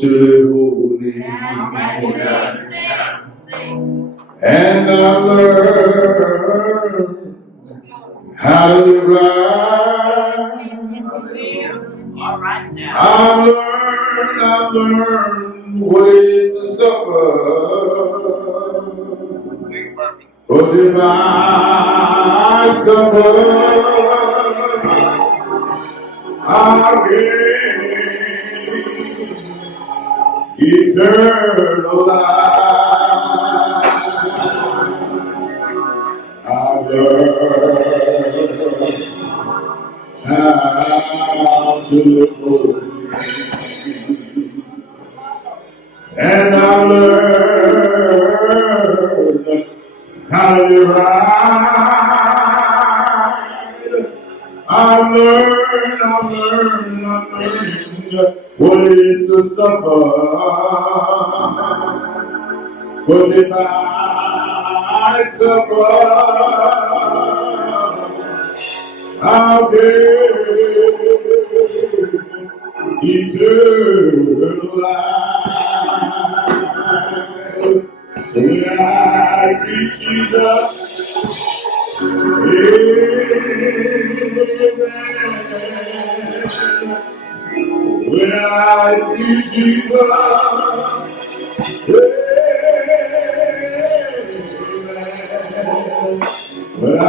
to live holy. And I learned how to live right. All right now. I learned what it is to suffer. But if I suffer, I'll gain eternal life. I've learned how to live holy. And I learned how to live right. I've learned what it is to suffer. But if I suffer, I'll gain eternal life. When I see Jesus, when I see Jesus, when I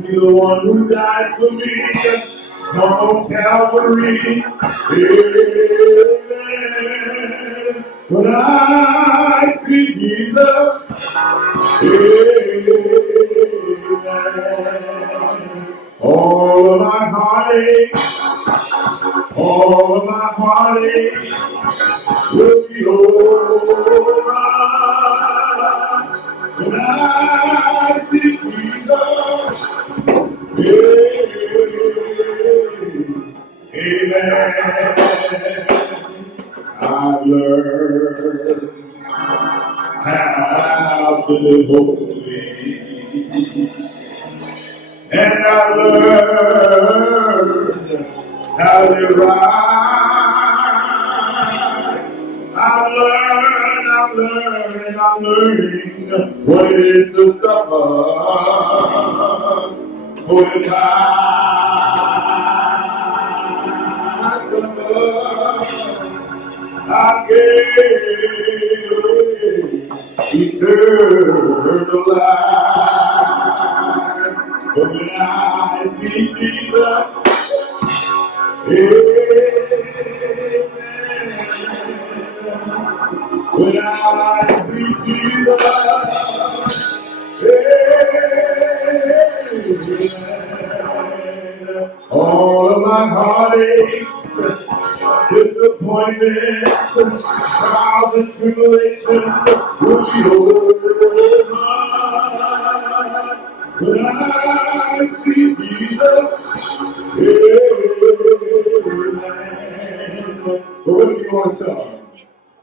see the one who died for me on Calvary, when I see Jesus, all of my heartache will be over. When I see Jesus, amen. I've learned how to live holy, and I learned how to live right. I'm learning what it is to suffer. For if I suffer, I gain eternal life. But when I see Jesus, when I see Jesus, all of my heartaches, disappointments, trials and tribulations will be over. When I see Jesus, but what you want to tell him?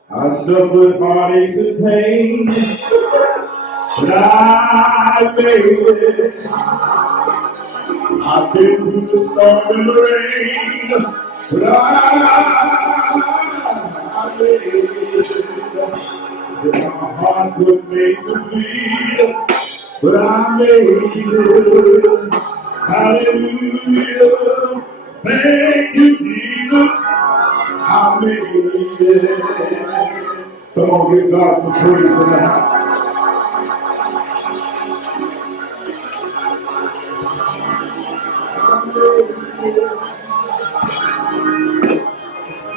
I suffered heartaches and pain, but I made it. I've been through the storm and the rain, but I made it. But my heart was made to bleed, but I made it. Hallelujah. Thank you, Jesus. I made it. Come on, give God some praise for that.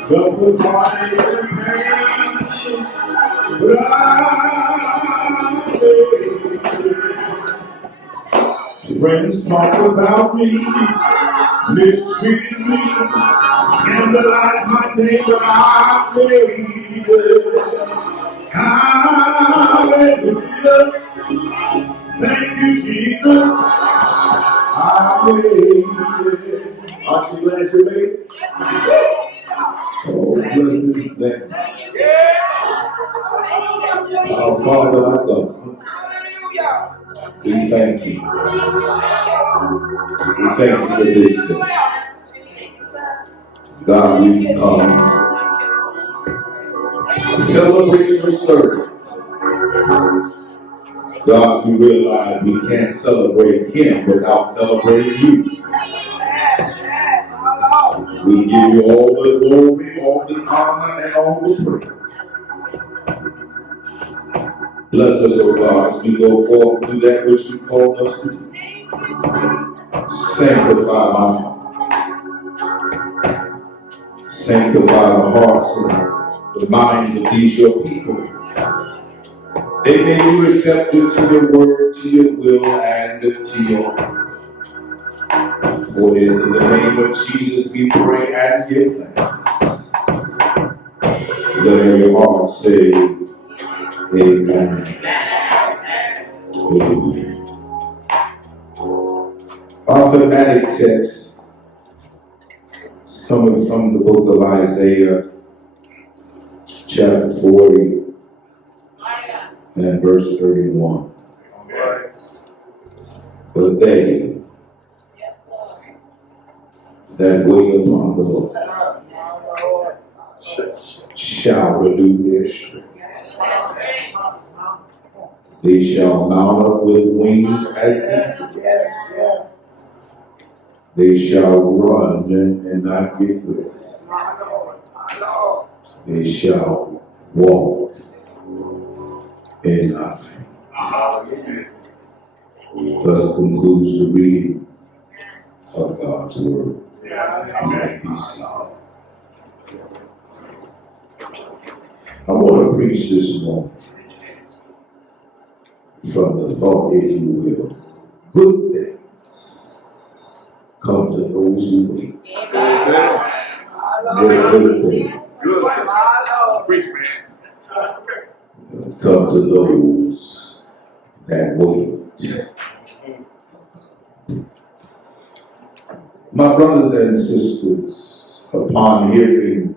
Suffered heartache and pain, but I made it. Friends talk about me, mistreated me, scandalized my name, but I made it. Hallelujah. Thank you, Jesus. I made it. Aren't you glad you made it? Oh, bless his name. Our Father, our God, we thank you. We thank you for this day. God, we come Celebrate your servants. God, you realize we can't celebrate him without celebrating you. We give you all the glory, all the honor, and all the praise. Bless us, O God, as we go forth and do that which you called us to do. Sanctify my heart. Sanctify the hearts and the minds of these your people. They may be receptive to your word, to your will, and to your will. For it is in the name of Jesus we pray and give thanks. Let every heart say, Amen. Amen. Our thematic text is coming from the book of Isaiah, chapter 40, and verse 31. But they that wait upon the Lord shall renew their strength. They shall mount up with wings as eagles. They shall run and not get weary. They shall walk and not faint. Thus concludes the reading of God's word. You may be seated. I want to preach this morning from the thought, if you will, good things come to those who wait. Good things come to those that wait. My brothers and sisters, upon hearing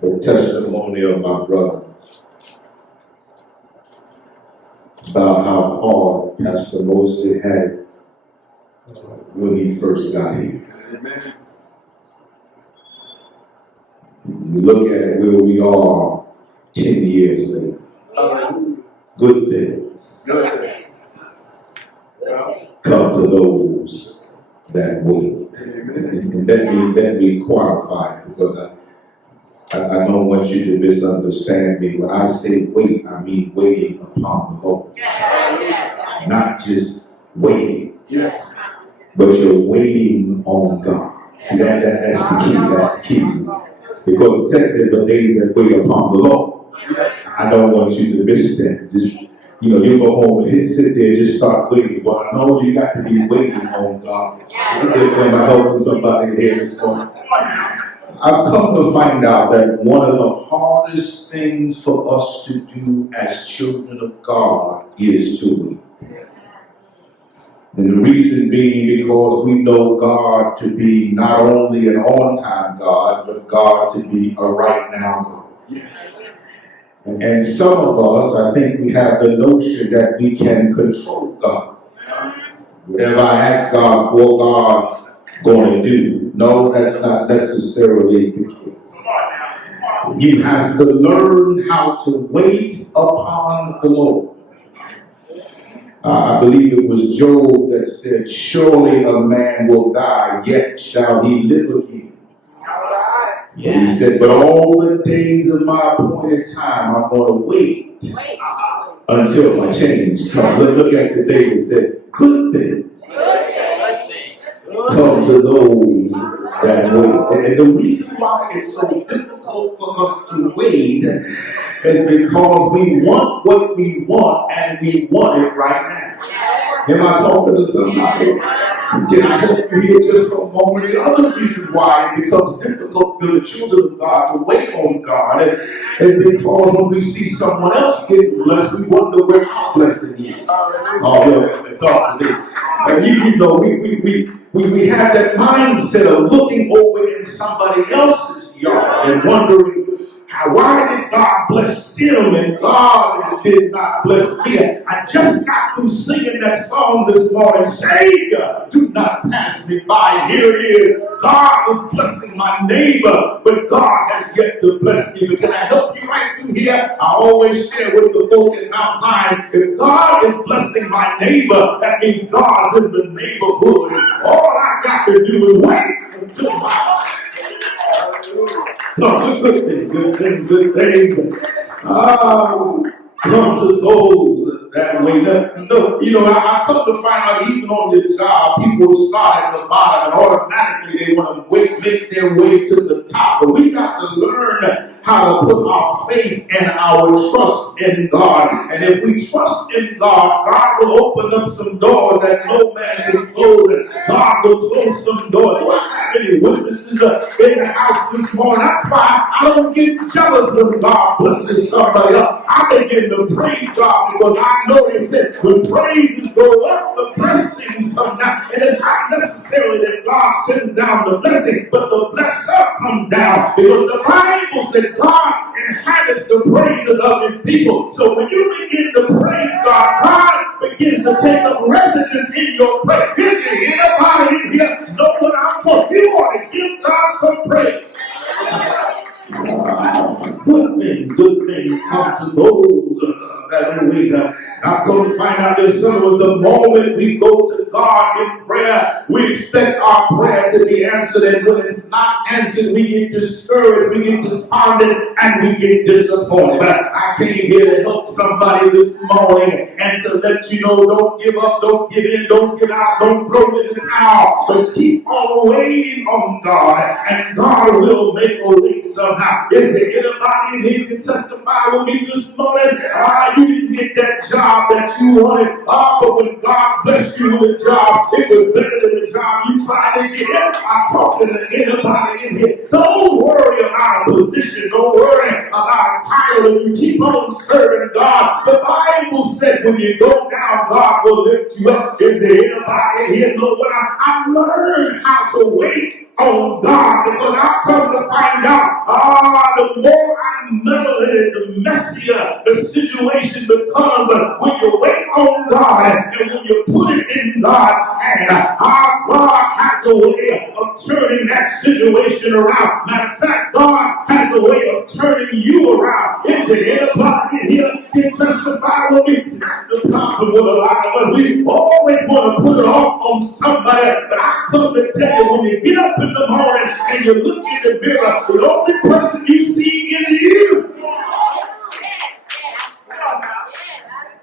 the testimony of my brother about how hard Pastor Mosley had when he first got here. Amen. You look at where we are 10 years later. Good things come to those that wait. And let me qualify it, because I don't want you to misunderstand me. When I say wait, I mean waiting upon the Lord. Not just waiting, but you're waiting on God. See, that's the key. That's the key. Because the text says, but they that wait upon the Lord. I don't want you to miss that. Just, you go home and sit there and just start waiting. Well, I know you got to be waiting on God. Am I helping somebody here this morning? I've come to find out that one of the hardest things for us to do as children of God is to wait. And the reason being because we know God to be not only an on-time God, but God to be a right-now God. And some of us, I think we have the notion that we can control God. Whatever I ask God for, God's going to do. No, that's not necessarily the case. You have to learn how to wait upon the Lord. I believe it was Job that said, surely a man will die, yet shall he live again. And he said, but all the days of my appointed time, I'm going to wait until my change comes. Look at today and say, good things come to those that wait. And the reason why it's so difficult for us to wait is because we want what we want, and we want it right now. Am I talking to somebody? Can I help you here just for a moment? The other reason why it becomes difficult for the children of God to wait on God is because when we see someone else getting blessed, we wonder where our blessing is. Oh, yeah, talk to me. And we have that mindset of looking over in somebody else's yard and wondering why did God bless them and God did not bless me? I just got through singing that song this morning. Savior, do not pass me by. Here it is. God was blessing my neighbor, but God has yet to bless me. But can I help you right through here? I always share with the folk in Mount Zion, if God is blessing my neighbor, that means God's in the neighborhood. And all I got to do is wait until my good things. Come to those that way. No, I come to find out even on the job, people start at the bottom and automatically they want to make their way to the top. But we got to learn how to put our faith and our trust in God. And if we trust in God, God will open up some doors that no man can close. And God will close some doors. Do I have any witnesses in the house this morning? That's why I don't get jealous when God blesses somebody else. I begin to praise God because I know it said when praises go up, the blessings come down. And it's not necessarily that God sends down the blessing, but the blesser comes down. Because the Bible said God inhabits the praises of his people. So when you begin to praise God, God begins to take up residence in your praise. Is there anybody in here know what I'm talking? You ought to give God some praise. Good things come to those that wait. I've come to find out this summer was the moment we go to God in prayer, we expect our prayer to be answered, and when it's not answered, we get discouraged, we get despondent, and we get disappointed. But I came here to help somebody this morning and to let you know, don't give up, don't give in, don't give out, don't throw in the towel, but keep on waiting on God, and God will make a way somehow. Is there anybody in here can testify with me this morning? You didn't get that job that you wanted, but when God blessed you with a job, it was better than the job you tried to get. I'm talking to anybody in here. Don't worry about a position. Don't worry about a title. If you keep on serving God, the Bible said when you go down, God will lift you up. Is there anybody in here know what I learned how to wait on God, because I come to find out, the more I meddle in it, the messier the situation becomes. But when you wait on God and when you put it in God's hand, our God has a way of turning that situation around. Matter of fact, God has a way of turning you around. Is there anybody in here can testify with me? That's the problem with a lot of us. We always want to put it off on somebody, but I come to tell you, when you get up in the morning and you look in the mirror, the only person you see is you.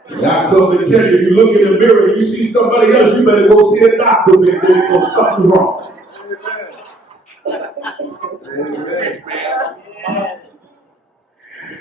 And I come to tell you, if you look in the mirror and you see somebody else, you better go see a doctor because something's wrong.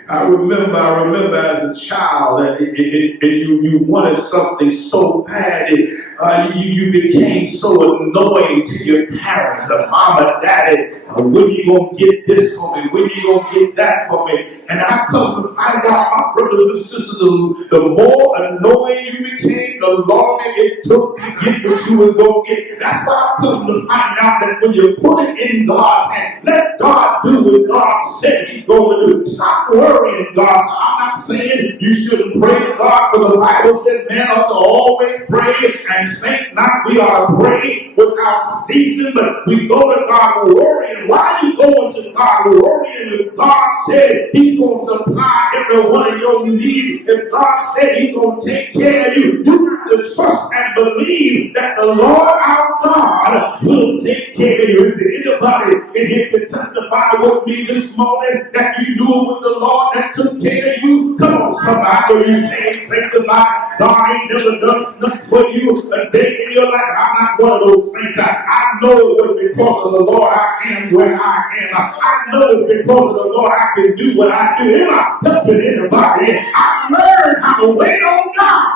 I remember as a child, and you wanted something so bad, you became so annoying to your parents, mama, daddy. When are you going to get this for me? When are you going to get that for me? And I come to find out, my brothers and sisters, the more annoying you became, the longer it took to get what you were going to get. That's why I come to find out that when you put it in God's hands, let God do what God said he's going to do. Stop worrying God. I'm not saying you shouldn't pray to God, but the Bible said man ought to always pray and faint not. We ought to pray without ceasing, but we go to God worrying. Why are you going to God worrying if God said he's going to supply every one of your needs? If God said he's going to take care of you, you have to trust and believe that the Lord our God will take care of you. Is there anybody in here can testify with me this morning that you knew it was the Lord that took care of you? Come on, somebody, you saved, sanctified. God ain't never done nothing for you a day in your life. I'm not one of those saints. I know it was because of the Lord I am where I am. I know it's because of the Lord I can do what I do. Am I helping anybody? I learned how to wait on God.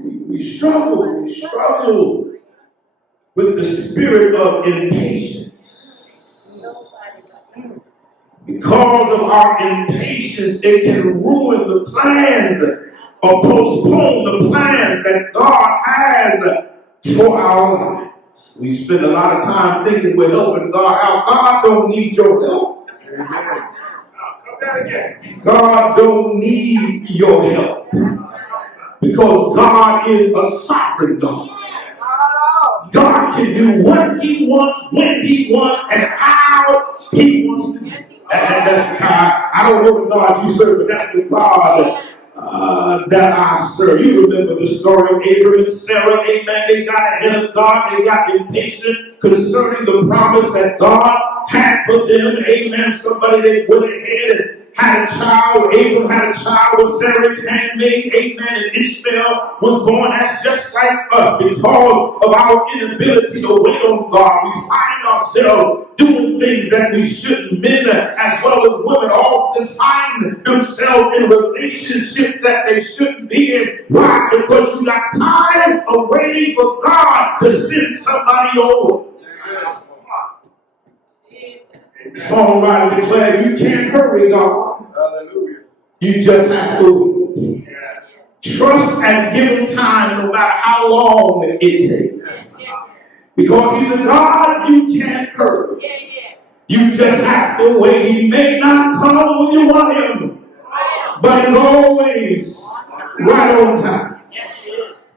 We struggle with the spirit of impatience. Because of our impatience, it can ruin the plans or postpone the plans that God has for our lives. We spend a lot of time thinking we're helping God out. God don't need your help. God don't need your help because God is a sovereign God. God can do what he wants, when he wants, and how he wants to do it. And that's the God. I don't know the God you serve, but that's the God that I serve. You remember the story of Abraham and Sarah. Amen. They got ahead of God. They got impatient concerning the promise that God had for them. Amen. Somebody, they went ahead and had a child. Abraham had a child with Sarah's handmaid. Amen. And Ishmael was born. That's just like us. Because of our inability to wait on God, we find ourselves doing things that we shouldn't. Men as well as women often find themselves in relationships that they shouldn't be in. Why? Because you got tired of waiting for God to send somebody over. Songwriter declared, you can't hurry God. Hallelujah. You just have to trust and give him time no matter how long it takes. Because he's a God you can't hurry. You just have to wait. He may not come when you want him, but he's always right on time.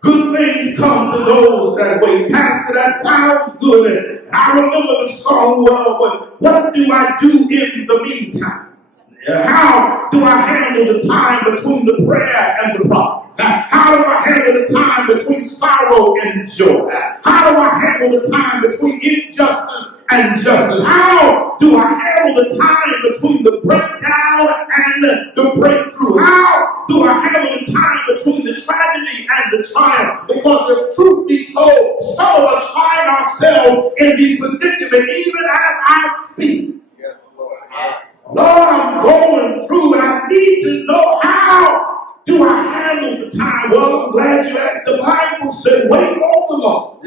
Good things come to those that wait. Pastor, that sounds good. And I remember the song well, but what do I do in the meantime? How do I handle the time between the prayer and the promise? How do I handle the time between sorrow and joy? How do I handle the time between injustice and justice? How do I handle the time between the breakdown and the breakthrough? How do I handle the time between the tragedy and the triumph? Because the truth be told, some of us find ourselves in these predicaments even as I speak. Yes, Lord. Yes. Lord, I'm going through and I need to know how do I handle the time. Well, I'm glad you asked. The Bible said, wait on the Lord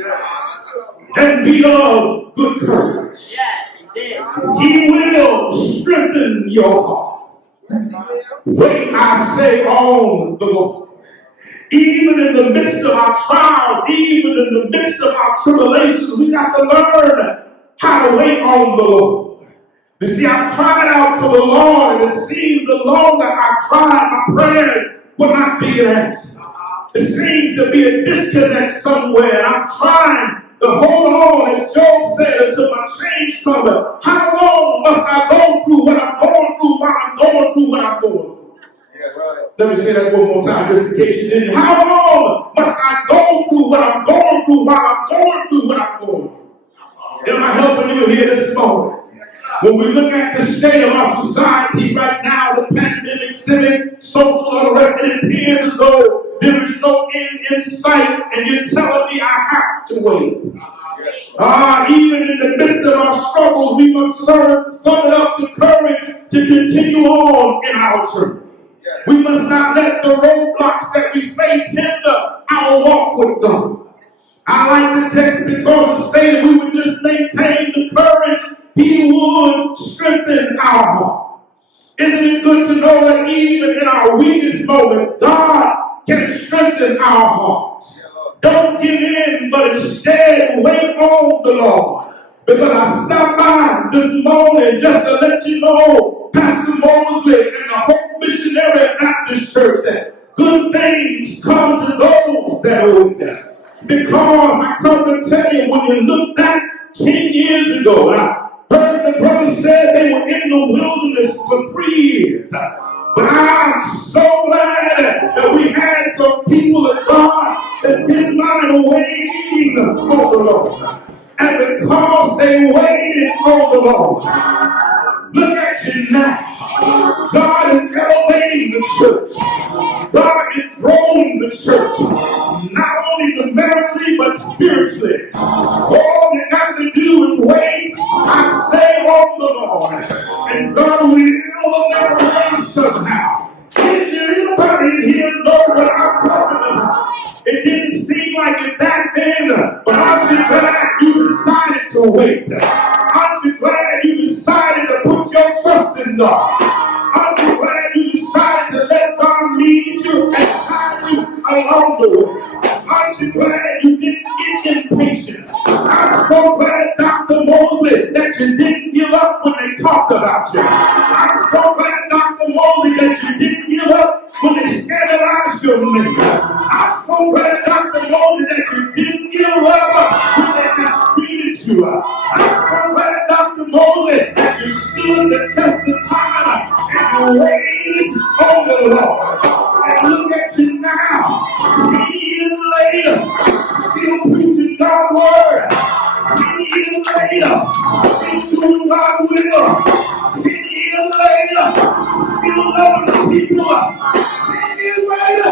and be of good courage. Yes, he did. He will strengthen your heart. Wait, I say, on the Lord. Even in the midst of our trials, even in the midst of our tribulations, we got to learn how to wait on the Lord. You see, I've cried out to the Lord, and it seems the longer I cried, my prayers will not be answered. There seems to be a disconnect somewhere, and I'm trying to hold on, as Job said, until my change comes. How long must I go through what I'm going through while I'm going through what I'm going through? Yeah, right. Let me say that one more time, just in case you didn't. How long must I go through what I'm going through while I'm going through what I'm going through? Am I helping you here this morning? When we look at the state of our society right now, the pandemic, civic, social unrest, it appears as though there is no end in sight, and you're telling me I have to wait. Even in the midst of our struggles, we must summon up the courage to continue on in our journey. We must not let the roadblocks that we face hinder our walk with God. I like the text because it stated we would just maintain the courage. He would strengthen our heart. Isn't it good to know that even in our weakest moments, God can strengthen our hearts? Don't give in, but instead wait on the Lord. Because I stopped by this morning just to let you know, Pastor Mosley and the whole Missionary Baptist Church, that good things come to those that are with them. Because I come to tell you, when you look back 10 years ago, I heard the brother said they were in the wilderness for 3 years. But I'm so glad that we had some people of God that didn't mind waiting on the Lord. And because they waited on the Lord, look at you now. God is elevating the church. God is growing the church. Not only numerically, but spiritually. All you got to do is wait, I say, on the Lord. And God will never somehow. Did anybody here know what I'm talking about? It didn't seem like it back then, but aren't you glad you decided to wait? Aren't you glad you decided to put your trust in God? Aren't you glad you decided to let God lead you and guide you along the way? Aren't you glad you didn't get impatient? I'm so glad, Dr. Mosley, that you didn't give up when they they talked about you. I'm so glad, Dr. Mosley, that you didn't give up when they scandalized your name. I'm so glad, Dr. Mosley, that you didn't give up when they mistreated you. I'm so glad, Dr. Mosley, that you stood the test of time and you waited on the Lord. And look at you now, 10 years later, still preaching God's word. 10 years later, still doing God's will. 10 years later, still loving the people. 10 years later,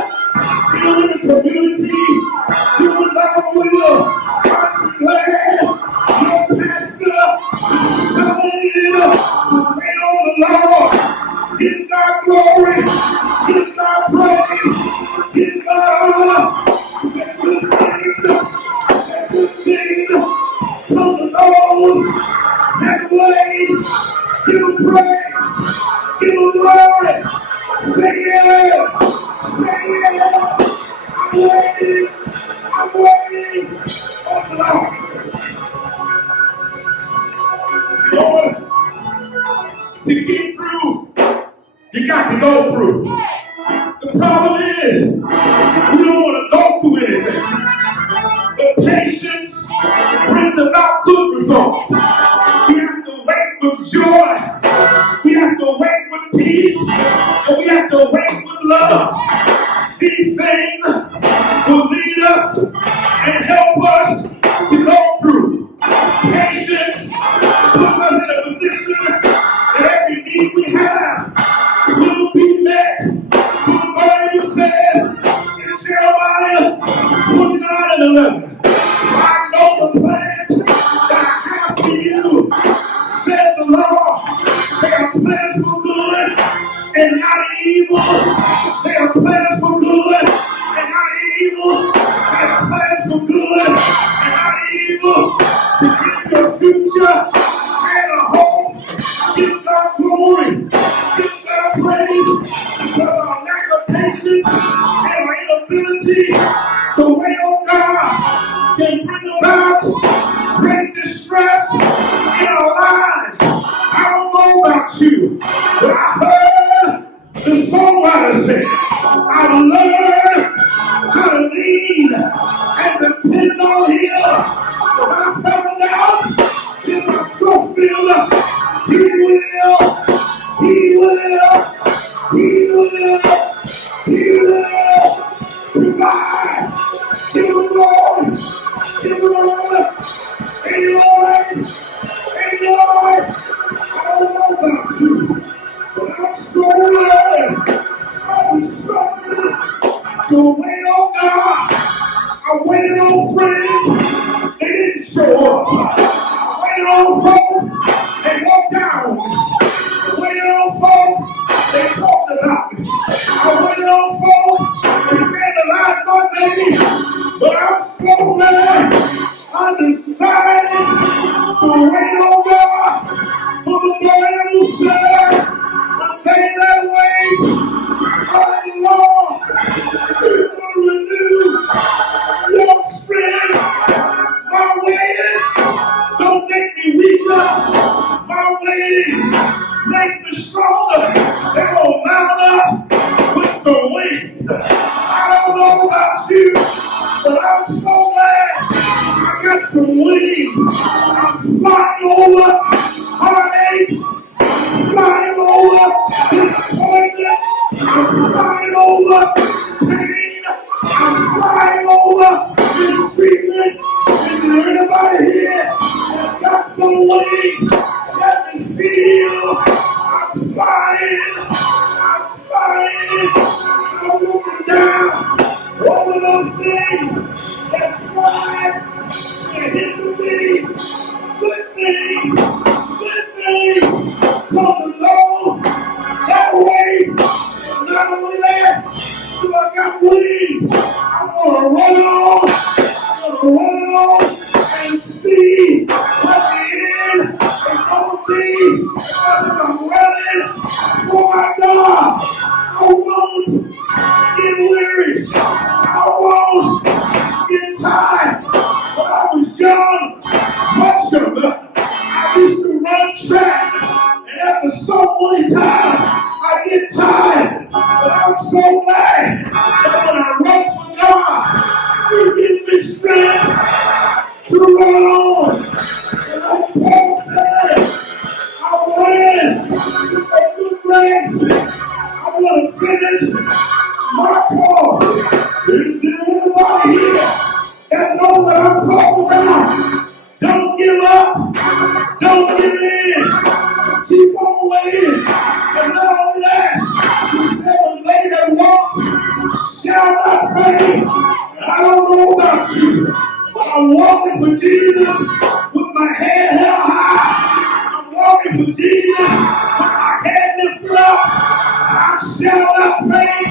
still in the community, doing God's will. I'm glad your pastor is telling you to wait on the Lord. Give God glory, give God praise, give God honor. It's a good thing, it's a good thing. Come to the Lord, and wait, give him praise, give him glory. Say it, say it. I'm waiting on the Lord. Lord, to get through, you got to go through. The problem is, we don't want to go through anything. The patience brings about good results. We have to wait with joy. We have to wait with peace. And we have to wait with love. These things will lead us and help us to go through. Patience puts us in a position that every need we have will be met. The Bible says in Jeremiah 29:11, I know the plans that I have for you, said the Lord. They are plans for good and not evil. They are plans for good and not evil. They are plans for good and not evil. To give you a future and a hope. Give God glory. Give God praise. Because our lack of patience and our inability to wait on God can bring about great distress in our lives. I don't know about you, but I heard the songwriter say, I've learned how to lean and depend on Him. But I found out if I trust Him, He will provide. Give Him glory. Give Him honor. Hey Lord. Hey Lord. I don't know about you, but I'm so glad. I'm so glad to wait on God. I waited on friends. They didn't show up. I waited on folks. They walked down on me. I waited on folks. They talked about me. I waited on folks. They scandalized my name. But I'm so glad I decided to wait on God. For the Bible says, when they that wait on the Lord, He will renew your strength. My waiting don't make me weaker. My waiting makes me stronger. They're gonna mount up with some wings. I don't know about you, but I'm so glad I got some wings. I'm flying over heartache. I'm flying over disappointment. I'm flying over pain. I'm flying over mistreatment. Is there anybody here that got some wings? Let me feel. I'm flying. I'm flying. I'm moving down over those things that tried to hinder me. Good things. Good things. From the Lord. That way. Not only that, so I got wings. I'm gonna run on. I'm gonna run on and see what the end is gonna be. Because I'm running for my God. I won't get weary. I won't get tired. When I was young, much of I used to run track. legs. I want to finish my call. Is there anybody here that knows what I'm talking about? Don't give up. Don't give in. Keep on waiting. And not only that, he said, when they that walk shall not faint. I don't know about you, but I'm walking for Jesus with my head held high. I'm walking for Jesus with my head lifted up. I shall not faint.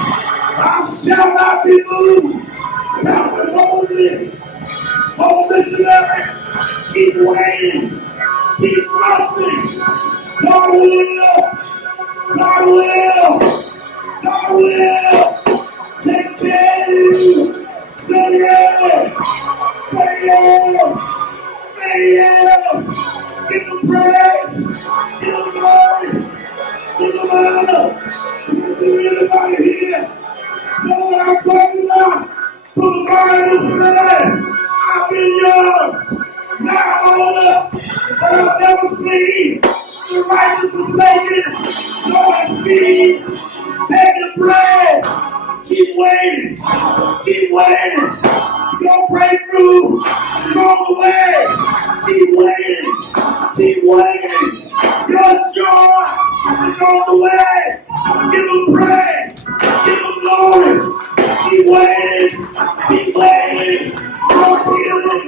I shall not be moved. Pastor Mosley, Missionary, keep waiting. Keep trusting. God will. God will. God will. Take care of you. Say yes. Say yes. Say yes. Give him praise. Give him glory. Give him honor. Is there anybody here know what I'm talking about? For the Bible said, I've been young, now older, but I've never seen the righteous forsaken, nor seed begging bread. Keep waiting. Keep waiting. Your breakthrough is on the way. Keep waiting. Keep waiting. Your joy is on the way. Give him praise. Give him glory. Keep waiting. Keep waiting. Your healing,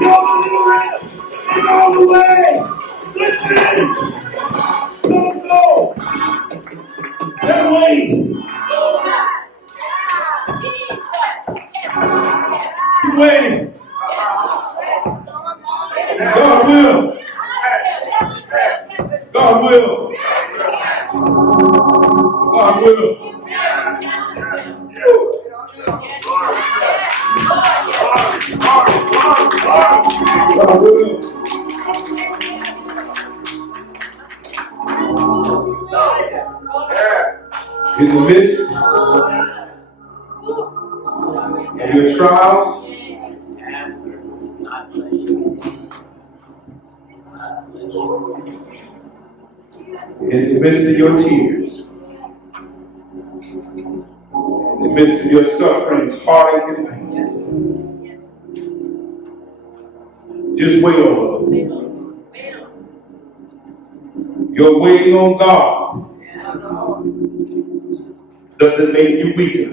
your deliverance is on the way. Listen. Don't go. They're waiting. Keep waiting. God will. God will. God will. God will. In the midst of your trials, in the midst of your tears, in the midst of your sufferings, heartache, and pain, just wait on the Lord. Your waiting on God doesn't make you weaker,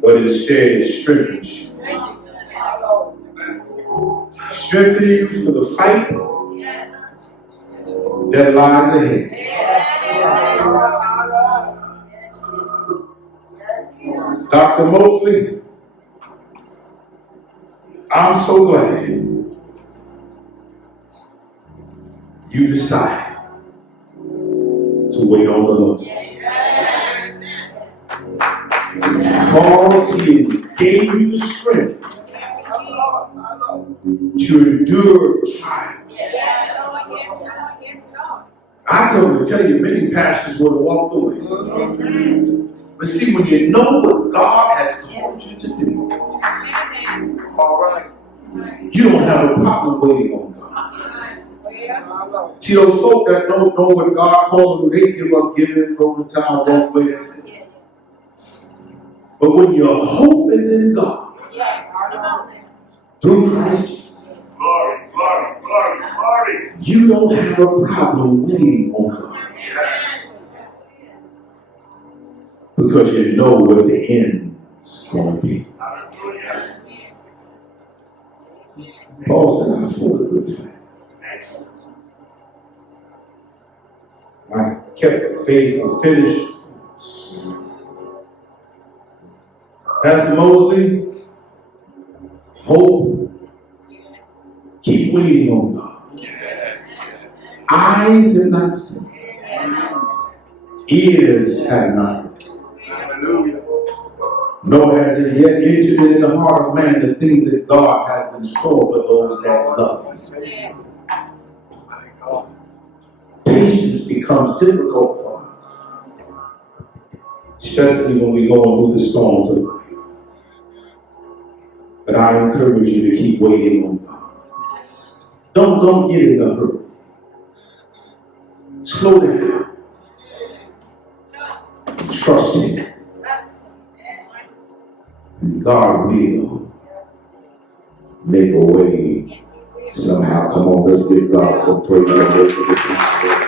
but instead it strengthens you. Strengthen you for the fight that lies ahead. Dr. Mosley, I'm so glad you decided to wait on the Lord. Because he gave you the strength to endure trials. I come to tell you, many pastors would have walked away. But see, when you know what God has called you to do, all right, you don't have a problem waiting on God. See, those folk that don't know what God called them, they give up giving, throw the towel, walk away. But when your hope is in God, through Christ Jesus, you don't have a problem waiting on God. Because you know what the end is going to be. Paul said, I fought a good fight. I kept the faith and finished. Pastor Mosley, hope, keep waiting on God. Eyes have not seen, ears have not heard. Hallelujah. Nor has it yet entered into the heart of man the things that God has in store for those that love Him. Patience becomes difficult for us, especially when we're going through the storms of life. But I encourage you to keep waiting on God. Don't get in a hurry. Slow down. Trust Him. And God will make a way somehow. Come on, let's give God some praise and worship this time.